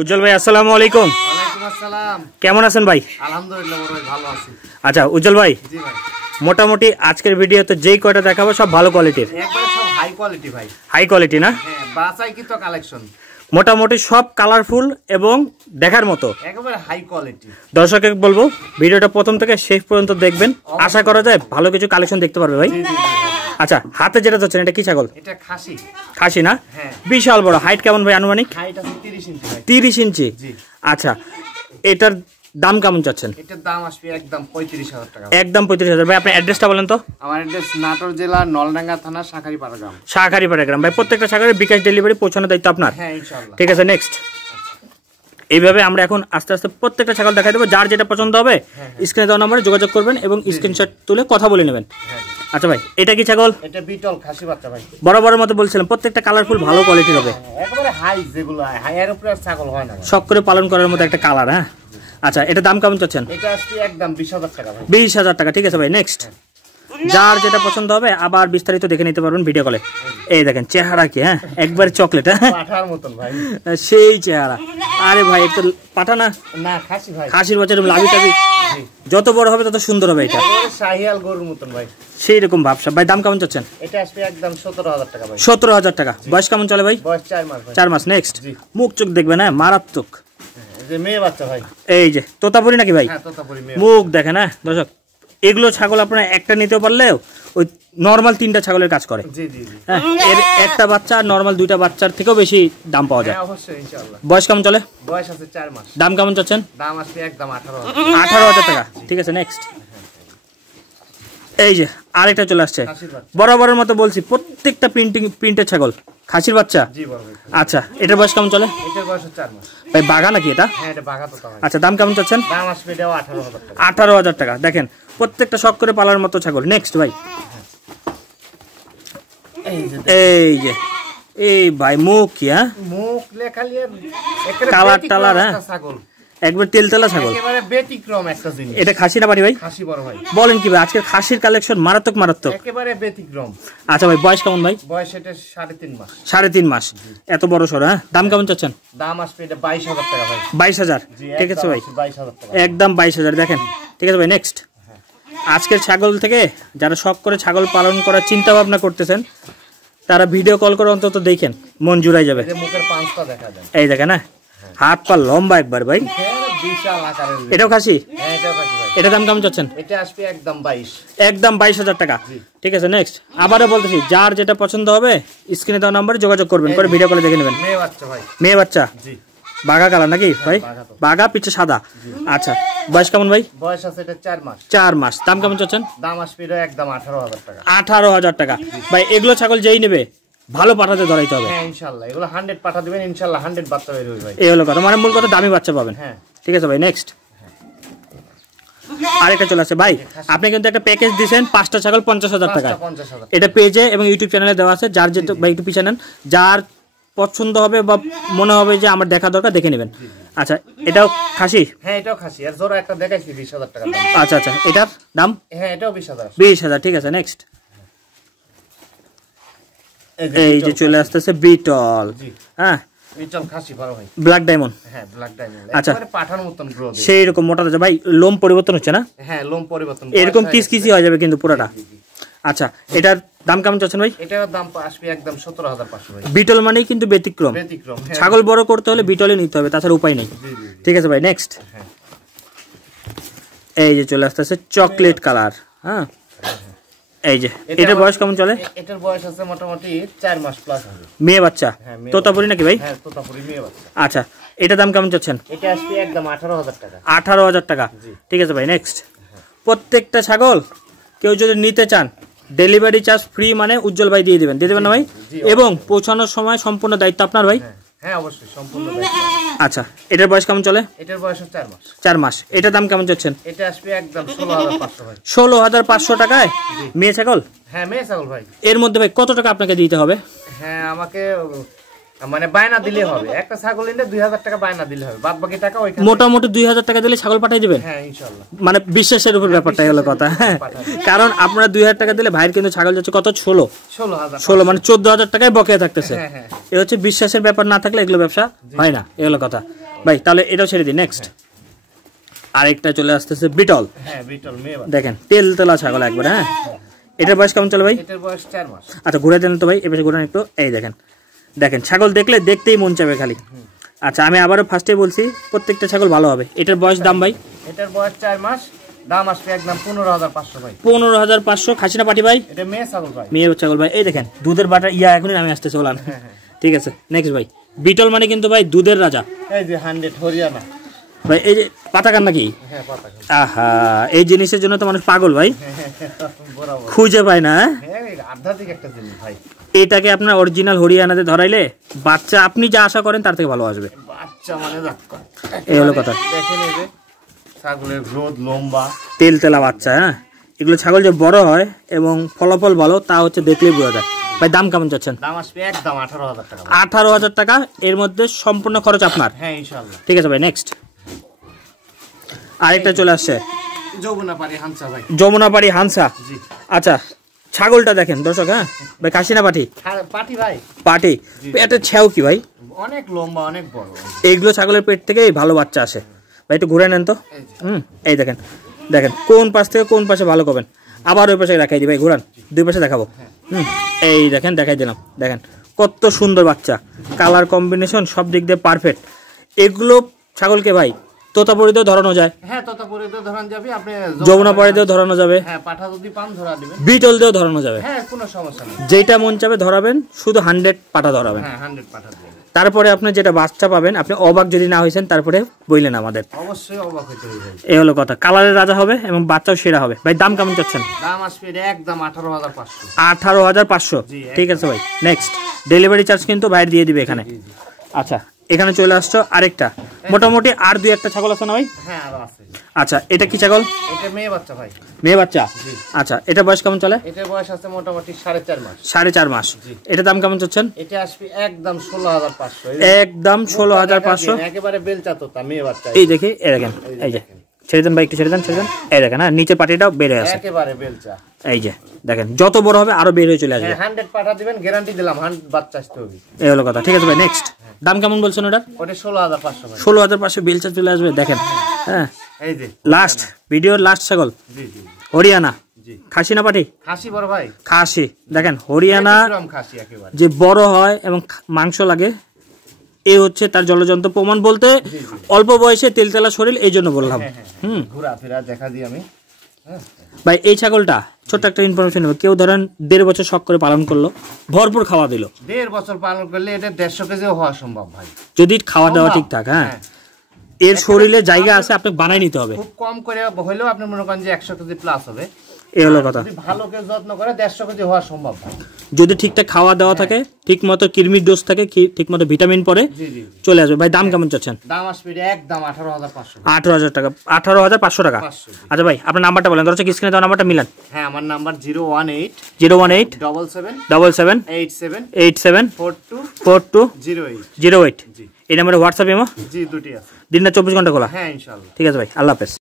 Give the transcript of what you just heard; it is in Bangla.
উজ্জ্বল ভাই আসসালামু আলাইকুম। ওয়ালাইকুম আসসালাম। কেমন আছেন ভাই? আলহামদুলিল্লাহ ভাই, ভালো আছি। আচ্ছা উজ্জ্বল ভাই, জি ভাই, মোটামুটি আজকের ভিডিওতে যেই কয়টা দেখাবো সব ভালো কোয়ালিটির, একবারে সব হাই কোয়ালিটি ভাই। হাই কোয়ালিটি না? হ্যাঁ, বাছাই কি তো কালেকশন, মোটামুটি সব কালারফুল এবং দেখার মতো, একেবারে হাই কোয়ালিটি। দর্শককে বলবো ভিডিওটা প্রথম থেকে শেষ পর্যন্ত দেখবেন, আশা করা যায় ভালো কিছু কালেকশন দেখতে পারবে ভাই। জি জি আচ্ছা, হাতে যেটা ধরছেন এটা কি ছাগল? এটা খাসি। খাসি না? হ্যাঁ। বিশাল বড়। হাইট কেমন ভাই আনুমানিক? হাইট আছে 30 ইঞ্চি ভাই। 30 ইঞ্চি। জি। আচ্ছা, এটার দাম কেমন চাচ্ছেন? এটার দাম আসবে একদম 35,000 টাকা। একদম 35,000। ভাই আপনার অ্যাড্রেসটা বলেন তো। আমার অ্যাড্রেস নাটোর জেলা নলডাঙ্গা থানা শাঁখারীপাড়া গ্রাম। শাঁখারীপাড়া গ্রাম। ভাই প্রত্যেকটা শাঁখারে বিকাশ ডেলিভারি পৌঁছানোর দায়িত্ব আপনার? হ্যাঁ ইনশাআল্লাহ। ঠিক আছে, নেক্সট। এইভাবে আমরা এখন আস্তে আস্তে প্রত্যেকটা ছাগল দেখাই দেবো, যার যেটা পছন্দ হবে স্ক্রিনে দেওয়া নম্বরে যোগাযোগ করবেন এবং স্ক্রিনশট তুলে কথা বলে নেবেন। আচ্ছা ভাই, এটা কি ছাগল? এটা বিটল খাসি বাচ্চা ভাই। বরাবরের মতো বলছিলাম প্রত্যেকটা কালারফুল ভালো কোয়ালিটির হবে, একেবারে হাই, যেগুলো হাইয়ের উপরে ছাগল হয় না ভাই। শখ করে পালন করার মতো একটা কালার। হ্যাঁ, আচ্ছা, এটা দাম কেমন চাচ্ছেন? এটা আসবে একদম 20,000 টাকা ভাই। 20,000 টাকা। ঠিক আছে ভাই, নেক্সট। যার যেটা পছন্দ হবে আবার বিস্তারিত দেখে নিতে পারবেন ভিডিও কলে। এই দেখেন চেহারা কি, হ্যাঁ একবার চকলেট, হ্যাঁ পাঠার মতন ভাই, সেই চেহারা। আরে ভাই একটু পাঠা না, না খাসি ভাই। খাসির বাচ্চা লাভি টাবি যত বড় হবে তত সুন্দর হবে। এটা শাহিয়াল গরুর মতন ভাই, সেই রকম ভাবসা। ভাই দাম কেমন চাচ্ছেন? এটা আসবে একদম 17,000 টাকা ভাই। 17,000 টাকা। বয়স কেমন চলে ভাই? বয়স 4 মাস ভাই। 4 মাস। নেক্সট। মুখ চোখ দেখবেন, হ্যাঁ মারাত্মক। এই যে মেয়ে বাচ্চা ভাই। এই যে তোতাপুরি নাকি ভাই? হ্যাঁ তোতাপুরি মেয়ে। মুখ দেখেন, হ্যাঁ দর্শক, এগুলো ছাগল আপনারা একটা নিতে পারলেও ওই নর্মাল 3টা ছাগলের কাজ করে। জি জি জি। হ্যাঁ, এর একটা বাচ্চা আর নর্মাল 2টা বাচ্চার থেকেও বেশি দাম পাওয়া যায়। হ্যাঁ অবশ্যই ইনশাআল্লাহ। বয়স কেমন চলে? বয়স আছে 4 মাস। দাম কেমন চাচ্ছেন? দাম আসবে একদম 18,000। 18,000 টাকা। ঠিক আছে, নেক্সট। এই যে আরেকটা চলে আসছে, খাসির বাচ্চা। বরাবরের মতো বলছি প্রত্যেকটা প্রিন্টের ছাগল, খাসির বাচ্চা। জি বড় ভাই। আচ্ছা, এটার বয়স কেমন চলে? এটার বয়স 4 মাস। ভাই বাঘা নাকি এটা? হ্যাঁ এটা বাঘা তোতা ভাই। আচ্ছা, দাম কেমন চাচ্ছেন? দাম আসবে এটাও 18,000 টাকা। 18,000 টাকা। দেখেন প্রত্যেকটা শখ করে পালার মতো ছাগল। নেক্সট ভাই, এই যে এই ভাই মুখ কি, হ্যাঁ মুখ লেখালিয়ে একেবারে কালার টালার, হ্যাঁ ছাগল, একবার তেলতেলা ছাগল, একেবারে ব্যতিক্রম একটা জিনিস। এটা খাসি না বাড়ি ভাই? খাসি বড় ভাই। বলেন কি ভাই, আজকের খাসির কালেকশন মারাত্মক মারাত্মক। একেবারে ব্যতিক্রম। আচ্ছা ভাই, বয়স কেমন ভাই? বয়স এটা 3.5 মাস। 3.5 মাস। এত বড় সর, হ্যাঁ দাম কেমন চাচ্ছেন? দাম আসবে এটা 22,000 টাকা ভাই। 22,000। ঠিক আছে ভাই, 22,000 টাকা একদম 22,000। দেখেন, ঠিক আছে ভাই, নেক্সট। আজকের ছাগল থেকে যারা শখ করে ছাগল পালন করার চিন্তা ভাবনা করতেছেন তারা ভিডিও কল করে অন্তত দেখেন, মন জুড়াই যাবে। এই যে মুখের পাঁচটা দেখা যায়। এই দেখেন, হ্যাঁ হাত পা লম্বা একবার ভাই। বিশাল আকারের। এটাও খাসি? হ্যাঁ এটাও খাসি ভাই। এটা দাম কেমন চাচ্ছেন? এটা আসবে একদম 22। একদম 22,000 টাকা। ঠিক আছে, নেক্সট। আবারও বলতেছি, যার যেটা পছন্দ হবে স্ক্রিনে দেওয়া নম্বরে যোগাযোগ করবেন, করে ভিডিও কলে দেখে নেবেন। মেয়ে বাচ্চা ভাই। মেয়ে বাচ্চা? জি। বাঘা কালার নাকি ভাই? বাঘা, পিছে সাদা। আচ্ছা, বয়স কেমন ভাই? বয়স আছে এটা 4 মাস। 4 মাস। দাম কেমন চাচ্ছেন? দাম আসবে এটা একদম 18,000 টাকা। 18,000 টাকা। ভাই এগুলো ছাগল যেই নেবে ভালো পাঠাতে ধরাইতে হবে। হ্যাঁ ইনশাআল্লাহ, এগুলো 100 পাঠা দিবেন ইনশাআল্লাহ, 100 বাচ্চা বের হবে ভাই। এই হলো কথা, মানে মূল কথা দামি বাচ্চা পাবেন। হ্যাঁ ঠিক আছে ভাই, নেক্সট। আরেকটা চলে আসছে ভাই, আপনি কিন্তু একটা প্যাকেজ দিয়েছেন 5টা ছাগল 50,000 টাকা। 50,000। এটা পেজে এবং ইউটিউব চ্যানেলে দেওয়া আছে, যার যেটা ভাই একটু পিছনে নেন, যার পছন্দ হবে বা মনে হবে যে আমার দেখা দরকার দেখে নেবেন। আচ্ছা, এটাও খাসি? হ্যাঁ এটাও খাসি। আর জোড়া একটা দেখাইছি 20,000 টাকা দাম। আচ্ছা আচ্ছা, এটার দাম? হ্যাঁ এটাও 20,000। 20,000। ঠিক আছে, নেক্সট। এই যে চলে আসতেছে বিটল। হ্যাঁ বিটল খাসি বড় ভাই। Black diamond? হ্যাঁ ব্ল্যাক ডায়মন্ড। আচ্ছা, একেবারে পাঠার মতন গ্রো দেয়। সেই রকম মোটা আছে ভাই, লোম পরিবর্তন হচ্ছে না? হ্যাঁ লোম পরিবর্তন, এরকম কিসকিসি হয়ে যাবে কিন্তু পুরোটা। আচ্ছা, এটার দাম কেমন চাচ্ছেন ভাই? এটার দাম আসবে একদম 17,500 ভাই। বিটল মানেই কিন্তু ব্যতিক্রম। ব্যতিক্রম। ছাগল বড় করতে হলে বিটলই নিতে হবে, তাছাড়া উপায় নেই। ঠিক আছে ভাই, নেক্সট। এই যে চলে আসতেছে চকলেট কালার। হ্যাঁ, এই যে এটার বয়স কেমন চলে? এটার বয়স আছে মোটামুটি 4 মাস প্লাস হবে। মেয়ে বাচ্চা? তোতাপুরি নাকি ভাই? হ্যাঁ তোতাপুরি মেয়ে বাচ্চা। আচ্ছা, এটা দাম কেমন চাচ্ছেন? এটা আসবে একদম 18,000 টাকা। 18,000 টাকা। ঠিক আছে ভাই, নেক্সট। প্রত্যেকটা ছাগল কেউ যদি নিতে চান ডেলিভারি চার্জ ফ্রি, মানে উজ্জ্বল ভাই দিয়ে দিবেন না ভাই? এবং পৌঁছানোর সময় সম্পূর্ণ দায়িত্ব আপনার ভাই? হ্যাঁ অবশ্যই সম্পূর্ণ দায়িত্ব। আচ্ছা, এটার বয়স কেমন চলে? এটার বয়স 4 মাস। 4 মাস। এটার দাম কেমন চাচ্ছেন? এটা আসবে একদম 16,500 ভাই। 16,500 টাকায় মেয়ে ছাগল? হ্যাঁ মেয়ে ছাগল ভাই। এর মধ্যে ভাই কত টাকা আপনাকে দিতে হবে? হ্যাঁ আমাকে মানে বায়না দিলে হবে, একটা ছাগল নিলে 2,000 টাকা বায়না দিলে হবে, বাদ বাকি টাকা ওইখানে মোটামুটি 2,000 টাকা দিলে ছাগল পাঠিয়ে দিবেন? হ্যাঁ ইনশাআল্লাহ। মানে বিশ্বাসের উপর ব্যাপারটাই হলো কথা। হ্যাঁ, কারণ আপনারা 2,000 টাকা দিলে ভাইয়ের কিন্তু ছাগল যাচ্ছে কত? 16 মানে 14,000 টাকায় বকেয়া থাকতেছে। এ হচ্ছে বিশ্বাসের ব্যাপার, না থাকলে এগুলো ব্যবসা হয় না, এ হলো কথা। ভাই তাহলে এটাও ছেড়ে দিই। নেক্সট আরেকটা চলে আসতেছে বিটল। হ্যাঁ বিটল মেয়ে বাচ্চা। দেখেন তেলতেলা ছাগল একবার। হ্যাঁ, এটার বয়স কেমন চলে ভাই? এটার বয়স 4 মাস। আচ্ছা ঘুরে দেন তো ভাই, এ পাশে ঘুরান একটু। এই দেখেন, দেখেন ছাগল দেখলে দেখতেই মন চাবে খালি। আচ্ছা আমি আবারও ফার্স্টে বলছি প্রত্যেকটা ছাগল ভালো হবে। এটার বয়স দাম ভাই? এটার বয়স 4 মাস, দাম আসবে একদম 15,500 ভাই। 15,500। খাসি না পাটি ভাই? এটা মেয়ে ছাগল ভাই। মেয়ে ছাগল ভাই। এই দেখেন দুধের বাটা এখনই নামে আসতেছে বলান। ঠিক আছে নেক্সট ভাই, বিটল মানে কিন্তু ভাই দুধের রাজা। এই যে 100 হরিয়ানা ভাই, এই যে পাতা কান নাকি? হ্যাঁ পাতা কান। আহা, এই জিনিসের জন্য তো মানুষ পাগল ভাই, বরাবর খুঁজে পায় না। হ্যাঁ আধ্যাত্মিক একটা জিনিস ভাই। এটাকে আপনার অরিজিনাল হরিয়ানাতে ধরাইলে বাচ্চা আপনি যা আশা করেন তার থেকে ভালো আসবে। বাচ্চা মানে এই হলো কথা। দেখেন এই যে ছাগলের গ্রোথ লম্বা তেলতেলা বাচ্চা। হ্যাঁ, এগুলো ছাগল যে বড় হয় এবং ফলাফল ভালো তা হচ্ছে দেখলেই বোঝা যায়। ভাই দাম কেমন চাচ্ছেন? দাম আসবে একদম 18,000 টাকা। 18,000 টাকা, এর মধ্যে সম্পূর্ণ খরচ আপনার। হ্যাঁ ইনশাআল্লাহ। ঠিক আছে ভাই নেক্সট আরেকটা চলে আসছে যমুনাপাড়ি হানসা ভাই। যমুনাপাড়ি হানসা। জি। আচ্ছা ছাগলটা দেখেন দর্শক। হ্যাঁ ভাই, খাসি না পাটি? পাটি ভাই। পাটি। পেটের ছেও কি ভাই? অনেক লম্বা অনেক বড়। এইগুলো ছাগলের পেট থেকে ভালো বাচ্চা আসে ভাই, একটু ঘুরে নেন তো। এই দেখেন, দেখেন কোন পাশ থেকে কোন পাশে ভালো করবেন। আবার ওই পাশে দেখাই দিই ভাই, ঘুরান, দুই পাশে দেখাবো। এই দেখেন, দেখাই দিলাম। দেখেন কত সুন্দর বাচ্চা, কালার কম্বিনেশন সব দিক দিয়ে পারফেক্ট। এগুলো ছাগলকে ভাই তোতাপুরিতেও ধরানো যায়। হ্যাঁ তোতাপুরিতেও ধরানো যাবে, আপনি যমুনাপাড়িতেও ধরানো যাবে। হ্যাঁ পাঠা যদি পান ধরা দিবেন। বিটল দিয়েও ধরানো যাবে। হ্যাঁ কোনো সমস্যা নেই, যেটা মন চাবে ধরাবেন, শুধু 100 পাটা ধরাবেন। হ্যাঁ 100 পাঠা দিবেন। তারপরে আপনি যেটা বাচ্চা পাবেন, আপনি অবাক যদি না হয়েছেন তারপরে বললেন আমাদের। অবশ্যই অবাক হইতে হবে। এই হলো কথা, কালারের রাজা হবে এবং বাচ্চাও সেরা হবে। ভাই দাম কেমন চাচ্ছেন? দাম আসবে একদম 18,500। 18,500। ঠিক আছে ভাই নেক্সট ডেলিভারি চার্জ কিন্তু বাইরে দিয়ে দিবে এখানে। আচ্ছা এখানে চলে আসছো আরেকটা, মোটামুটি আর দুই একটা ছাগল আছে না ভাই? হ্যাঁ আরো আছে। আচ্ছা এটা কি ছাগল? এটা মেয়ে বাচ্চা ভাই। মেয়ে বাচ্চা। আচ্ছা এটা বয়স কেমন চলে? এটার বয়স আছে মোটামুটি 4.5 মাস। 4.5 মাস। এটা দাম কেমন চাচ্ছেন? এটা আসবে একদম 16,500। একদম 16,500। একেবারে বেলচা তোতা মেয়ে বাচ্চা। এই দেখি, এই দেখেন, এই যে ছেড়ে দেন ভাই, একটু ছেড়ে দেন, ছেড়ে দেন। এই দেখেন, হ্যাঁ নিচে পাটিটাও বেড়ে আছে একেবারে বেলচা। এই যে দেখেন, যত বড় হবে আরো বের হয়ে চলে আসবে। 100 পাঠা দিবেন, গ্যারান্টি দিলাম 100 বাচ্চা আসতে হবে। এই হলো কথা। ঠিক আছে ভাই নেক্সট দাম কেমন বলছেন ওটার? ওটা 16,500 ভাই। 16,500 বেলচা চলে আসবে। দেখেন হ্যাঁ, এই যে লাস্ট ভিডিওর লাস্ট ছাগল জি জি হরিয়ানা। জি খাসি না পাটি? খাসি বড় ভাই। খাসি। দেখেন হরিয়ানা খাসি একেবারে যে বড় হয় এবং মাংস লাগে, এই হচ্ছে তার জলজন্ত প্রমাণ। বলতে অল্প বয়সে তেলতেলা শরীর, এই জন্য বললাম। ঘোরাফেরা দেখা দিই আমি। ভাই এই ছাগলটা ছোট্ট একটা ইনফরমেশন নেব, কেউ ধরেন 1.5 বছর শখ করে পালন করলো, ভরপুর খাওয়া দিল, 1.5 বছর পালন করলে এটা 150 কেজিও হওয়া সম্ভব ভাই, যদি খাওয়া দাওয়া ঠিকঠাক। হ্যাঁ এর শরীরে জায়গা আছে, আপনাকে বানাই নিতে হবে। খুব কম করে হলেও আপনি মনে করেন যে 100 কেজি প্লাস হবে। এই হলো কথা। যদি ভালো কেউ যত্ন করে 150 কেজি হওয়া সম্ভব ভাই, যদি ঠিকঠাক খাওয়া দাওয়া থাকে, ঠিক মতো কৃমির ডোজ থাকে, ঠিক মতো ভিটামিন পড়ে, জি জি চলে আসবে। ভাই দাম কেমন চাচ্ছেন? দাম আসবে একদম 18,500। 18,000 টাকা। 18,500 টাকা। আচ্ছা ভাই আপনার নাম্বারটা বলেন, দর্শক স্ক্রিনে দেওয়া নাম্বারটা মিলান। হ্যাঁ আমার নাম্বার 018 018 77 77 87 87 42 42 08 08। জি এই নাম্বারে হোয়াটসঅ্যাপ এমো? জি দুটি আছে। দিনটা 24 ঘন্টা খোলা। হ্যাঁ ইনশাআল্লাহ। ঠিক আছে ভাই, আল্লাহ হাফেজ।